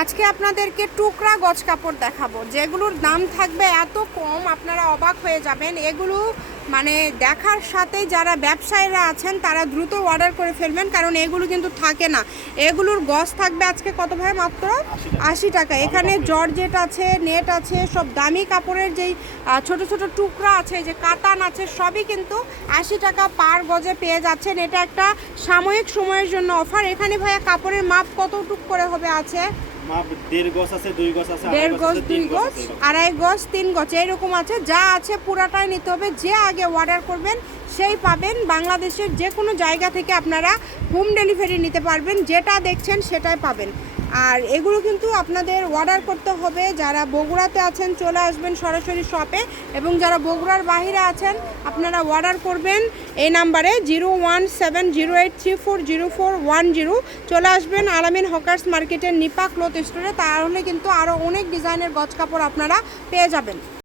আজকে আপনাদেরকে টুকরা গজ কাপড় দেখাবো, যেগুলোর দাম থাকবে এত কম আপনারা অবাক হয়ে যাবেন। এগুলো মানে দেখার সাথে যারা ব্যবসায়ীরা আছেন তারা দ্রুত অর্ডার করে ফেলবেন, কারণ এগুলো কিন্তু থাকে না। এগুলোর গজ থাকবে আজকে কত ভাই? মাত্র 80 টাকা। এখানে জর্জেট আছে, নেট আছে, সব দামি কাপড়ের যেই ছোট ছোট টুকরা আছে, যে কাতান আছে, সবই কিন্তু 80 টাকা পার গজে পেয়ে যাচ্ছেন। এটা একটা সাময়িক সময়ের জন্য অফার। এখানে ভাইয়া কাপড়ের মাপ কতটুক করে হবে? আছে মাপ 1.5 গজ আছে, 2 গজ আছে, 1.5 গজ, 2 গজ, আছে, 2.5 গজ, 3 গজ, এরকম আছে। যা আছে পুরাটাই নিতে হবে। যে আগে অর্ডার করবেন সেই পাবেন। বাংলাদেশের যে কোনো জায়গা থেকে আপনারা হোম ডেলিভারি নিতে পারবেন, যেটা দেখছেন সেটাই পাবেন। আর এগুলো কিন্তু আপনাদের অর্ডার করতে হবে। যারা বগুড়াতে আছেন চলে আসবেন সরাসরি শপে, এবং যারা বগুড়ার বাইরে আছেন আপনারা অর্ডার করবেন এই নাম্বারে 017083400410। চলে আসবেন আলামিন হকার্স মার্কেটের নিপা ক্লথ স্টোরে, তাহলে কিন্তু আরও অনেক ডিজাইনের গজ কাপড় আপনারা পেয়ে যাবেন।